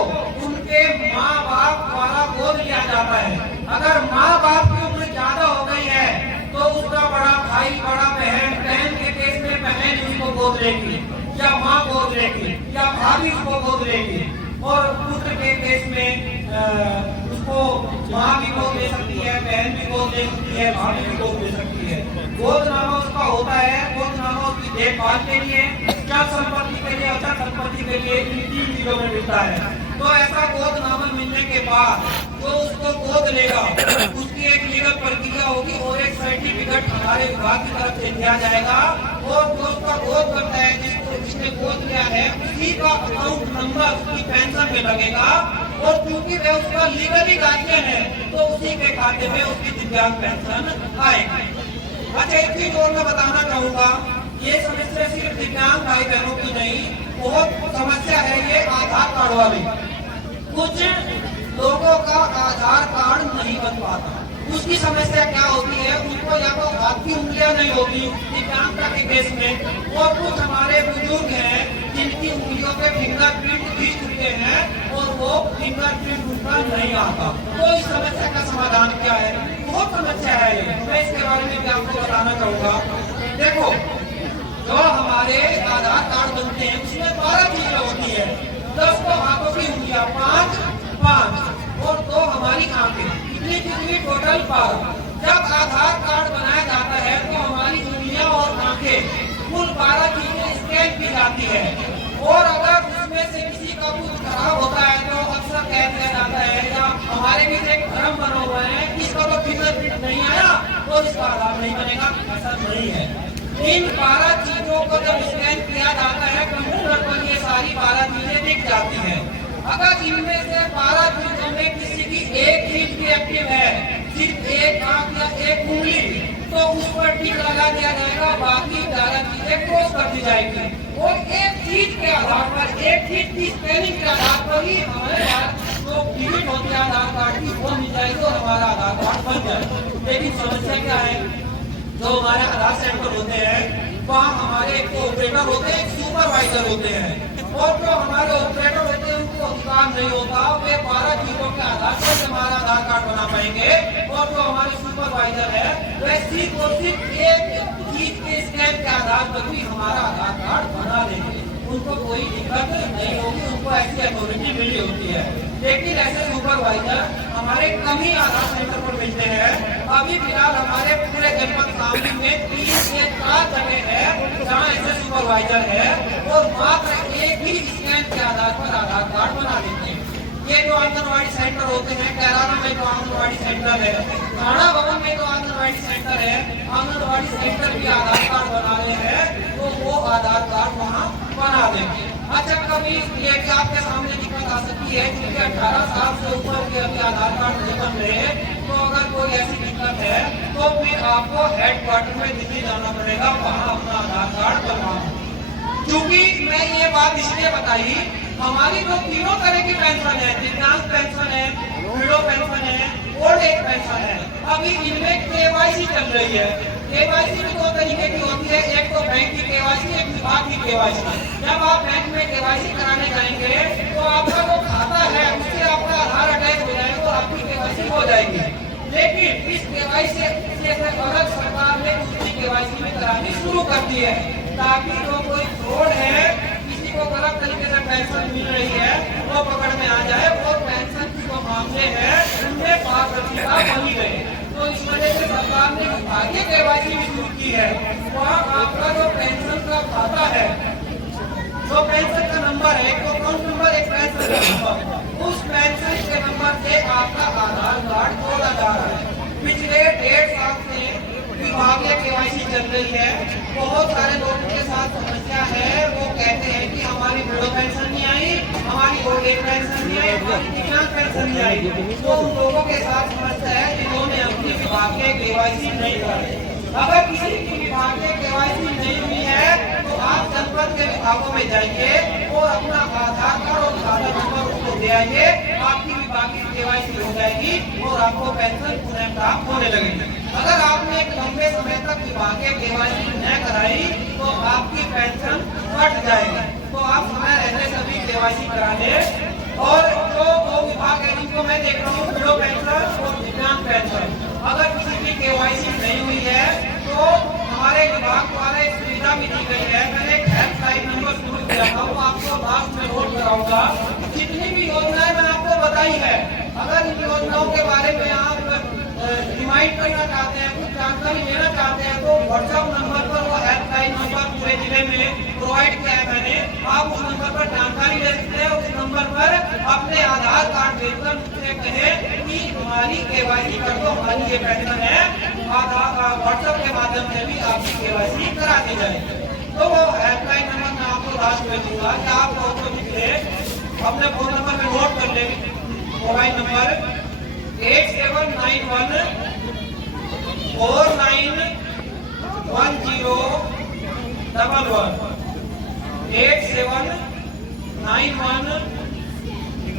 उनके माँ बाप द्वारा गोद लिया जाता है। अगर माँ बाप की उम्र ज्यादा हो गई है तो उसका बड़ा भाई, बड़ा बहन, बहन के केस में बहन उसको गोद लेगी या माँ गोद लेगी या भाभी उसको गोद लेगी, और पुत्र के केस में उसको माँ भी गोद ले सकती है, बहन भी गोद ले सकती है, भाभी भी गोद ले सकती है। गोदनामा उसका होता है, गोदनामा उसकी देखभाल के लिए, चल संपत्ति के लिए, अचल संपत्ति के लिए इन 3 चीजों में मिलता है। तो ऐसा गोदनामा मिलने के बाद जो उसको गोद लेगा उसकी एक लीगल प्रक्रिया होगी और एक सर्टिफिकेट हमारे विभाग की तरफ से दिया जाएगा और जो उसका गोद करता है जिसने गोद लिया है उसी का अकाउंट नंबर उसकी पेंशन में लगेगा और क्योंकि वह उसका लीगली गार्जियन है तो उसी के खाते में उसकी दिव्यांग पेंशन आएगी। अच्छा, एक चीज और मैं बताना चाहूंगा, ये समस्या सिर्फ दिव्यांग भाई बहनों की नहीं, बहुत समस्या है ये आधार कार्ड वाली। कुछ लोगों का आधार कार्ड नहीं बन पाता, उसकी समस्या क्या होती है, उनको या तो हाथ की उंगलियां नहीं होती दिव्यांगता के केस में, और कुछ हमारे बुजुर्ग हैं जिनकी उंगलियों पे फिंगरप्रिंट खींच चुके हैं और वो फिंगरप्रिंट उनका नहीं आता। तो इस समस्या का समाधान क्या है? बहुत समस्या है ये, मैं इसके बारे में भी आपको बताना चाहूंगा। देखो, जो हमारे आधार कार्ड बनते हैं उसमें 12 चीजें होती है, 10 तो हाथों की उंगलियां, 5 और 2 हमारी आंखें, कितनी टोटल 12। जब आधार कार्ड बनाया जाता है तो हमारी उंगलियां और आंखें कुल 12 चीजें स्कैन की जाती है और अगर उसमें से किसी का कुछ खराब होता है तो अक्सर कह दिया जाता है या हमारे भी एक भ्रम बना हुआ है इसका तो फिंगरप्रिंट नहीं आया और इसका आधार नहीं बनेगा। ऐसा नहीं है। इन 12 चीजों को जब स्कैन किया जाता है कंप्यूटर पर ये सारी 12 चीजें दिख जाती है। अगर इनमें से 12 चीजों में किसी की एक चीज भी एक्टिव है, सिर्फ एक आंख या एक उंगली, तो उस पर टिक लगा दिया जाएगा, बाकी 11 चीजें क्रॉस कर दी जाएगी और एक चीज के आधार पर, एक चीज की स्कैनिंग के आधार पर ही हमारे पास जो डिजिट होती है आधार कार्ड की वो मिल जाएगी और हमारा आधार कार्ड बन जाए। लेकिन समस्या क्या है, जो हमारे आधार सेंटर होते हैं वहाँ हमारे एक ऑपरेटर होते हैं, सुपरवाइजर होते हैं, और जो हमारे ऑपरेटर होते हैं उनको अधिकार नहीं होता, वे 12 चीजों के आधार पर हमारा आधार कार्ड बना पाएंगे और जो हमारे सुपरवाइजर है वह सिर्फ और सिर्फ एक चीज के स्कैन के आधार पर भी हमारा आधार कार्ड बना देंगे, उनको कोई दिक्कत नहीं होगी, उनको ऐसी अथॉरिटी मिली होती है। लेकिन ऐसे सुपरवाइजर हमारे कम ही आधार सेंटर पर मिलते हैं। अभी फिलहाल हमारे पूरे जनपद शामली में 3 से 4 जगह है जहाँ ऐसे सुपरवाइजर है और मात्र एक ही स्कैन के आधार पर आधार कार्ड बना देते हैं। ये जो आंगनबाड़ी सेंटर होते हैं, कैराना में जो आंगनबाड़ी सेंटर है, थाना भवन में जो आंगनबाड़ी सेंटर है, आंगनबाड़ी सेंटर भी आधार कार्ड बना रहे हैं तो वो आधार कार्ड वहाँ बना देंगे। अच्छा, कभी ये कि आपके सामने दिक्कत आ सकती है क्योंकि 18 साल से ऊपर के अभी आधार कार्ड नहीं बन रहे, तो अगर कोई ऐसी दिक्कत है तो फिर आपको हेडक्वार्टर में दिल्ली जाना पड़ेगा, वहाँ अपना आधार कार्ड बनवाना। क्योंकि मैं ये बात इसलिए बताई, हमारी जो तीनों तरह की पेंशन है, दिव्यांग पेंशन है, विडो पेंशन है, ओल्ड एज पेंशन है, अभी इनमें केवाईसी चल रही है। केवाईसी भी 2 तरीके की होती है, एक तो बैंक की केवाईसी, एक विभाग की केवाईसी। जब आप बैंक में केवाईसी कराने जाएंगे तो आपका जो खाता है उससे आपका आधार अटैच हो जाएगा और आपकी केवाईसी हो जाएगी। लेकिन इस केवाईसी से अलग सरकार ने दूसरी केवाईसी में करानी शुरू कर दी है ताकि जो कोई फ्रॉड है, किसी को गलत तरीके से पेंशन मिल रही है वो पकड़ में आ जाए और पेंशन की जो मामले हैं उनमें पारदर्शिता बनी रहे। तो इस वजह से सरकार ने विभागीय केवाईसी भी शुरू की है। वहाँ आपका जो पेंशन का खाता है, जो पेंशन का नंबर है, एक अकाउंट नंबर, एक पेंशन का नंबर, उस पेंशन के नंबर से आपका आधार कार्ड जोड़ा जा रहा है। पिछले 1.5 साल से विभागीय केवाईसी चल रही है। बहुत सारे लोगों के साथ समस्या है, वो कहते हैं कि हमारी विडो पेंशन नहीं आई, हमारी ओल्ड एज पेंशन नहीं आई, हमारी दिव्यांग पेंशन नहीं आई। तो उन लोगों के साथ समस्या है जिन्होंने अपनी विभागीय केवाईसी नहीं कराई। अगर किसी की विभागीय केवाईसी नहीं हुई है तो आप जनपद के विभागों में जाइए और अपना आधार कार्ड और खाता नंबर उसको दे आइए, आपकी विभागीय केवाईसी हो जाएगी और आपको पेंशन पुनः प्राप्त होने लगेगी। अगर आपने एक लंबे समय तक विभागीय केवाईसी न कराई तो आपकी पेंशन कट जाएगी। तो आप समय रहते सभी केवाईसी करा लें। और जो 2 विभाग है जिनको मैं देख रहा हूँ, विडो पेंशन और दिव्यांग पेंशन, अगर किसी की केवाईसी नहीं हुई है तो हमारे विभाग द्वारा एक सुविधा भी दी गई है। मैंने एक हेल्पलाइन नंबर शुरू किया था, वो आपको लास्ट में नोट कराऊंगा। जितनी भी योजनाएं मैंने आपको बताई है, अगर इन योजनाओं के बारे में आप रिमाइंड करना चाहते हैं, कुछ जानकारी लेना चाहते हैं तो व्हाट्सएप नंबर पर वो हेल्पलाइन नंबर पूरे जिले में प्रोवाइड किया है मैंने, आप उस नंबर पर जानकारी ले सकते हैं। उस नंबर पर अपने आधार कार्ड देकर मुझसे कहें कि हमारी केवाईसी कर दो, हमारी ये पेंशन है। व्हाट्सएप के माध्यम से भी आपकी केवाईसी करा दी जाए। तो वो हेल्पलाइन नंबर मैं आपको लास्ट में दूंगा कि आप फोटो लिखे अपने फोन नंबर में नोट कर लें। Mobile number 8791 491011 8791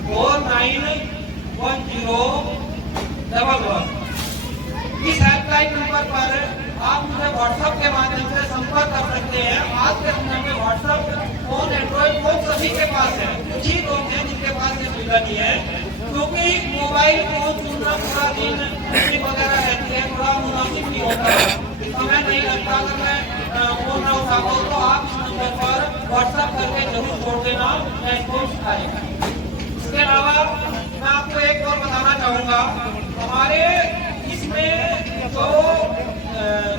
491011। इस हेल्पलाइन नंबर पर आप मुझे व्हाट्सएप के माध्यम से संपर्क कर सकते हैं। आज के समय में व्हाट्सएप फोन, एंड्रॉइड फोन सभी के पास है। कुछ ही लोग हैं जिनके पास ये सुविधा नहीं है, क्योंकि मोबाइल फोन सुनना पूरा दिन वगैरह रहती है, थोड़ा मुनासिब नहीं होता, समय नहीं लगता। अगर मैं फोन ना उठा पाऊँ तो आप इस नंबर पर व्हाट्सएप करके जरूर छोड़ देना, मैं इसको सिखाएगा। इसके अलावा मैं आपको एक और बताना चाहूँगा, हमारे इसमें जो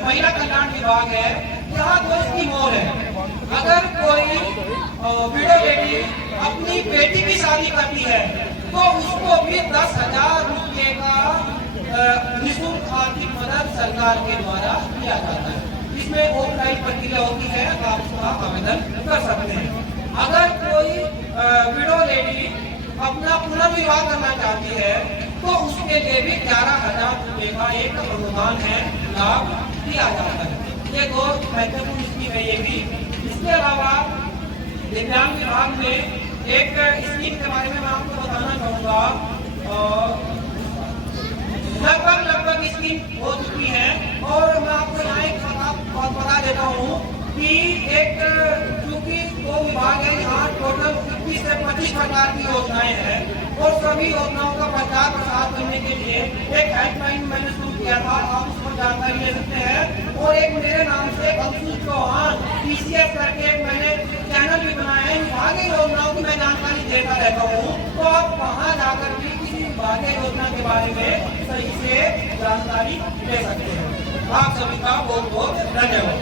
महिला कल्याण विभाग है, यहाँ 2 स्कीम और है। अगर कोई विडो लेडी अपनी बेटी की शादी करती है तो उसको भी 10,000 रुपये का निःशुल्क आर्थिक मदद सरकार के द्वारा दिया जाता है। इसमें ऑफलाइन प्रक्रिया होती है, आप उसका आवेदन कर सकते हैं। अगर कोई विडो लेडी अपना पुनर्विवाह करना चाहती है तो उसके लिए भी 11,000 रुपये का एक अनुदान है, लाभ दिया जाता है। ये 2 महत्वपूर्ण स्कीम है ये भी। इसके अलावा दिव्यांग विभाग में एक स्कीम के बारे में मैं आपको बताना चाहूँगा। लगभग स्कीम हो चुकी है और मैं आपको यहाँ एक बात बता देता हूँ कि एक चूंकि 2 विभाग है, यहाँ टोटल 21 से 25 प्रकार की योजनाएं हैं और सभी योजनाओं का प्रचार प्रसार करने के लिए एक हेल्पलाइन मैंने शुरू किया था, आप उस पर जानकारी ले सकते हैं। और एक मेरे नाम से अंशुल चौहान PCS करके एक मैंने चैनल भी बनाया है, विभागीय योजनाओं की मैं जानकारी देता रहता हूँ। तो आप वहाँ जाकर भी किसी विभागीय योजना के बारे में सही से जानकारी ले सकते हैं। आप सभी का बहुत बहुत धन्यवाद।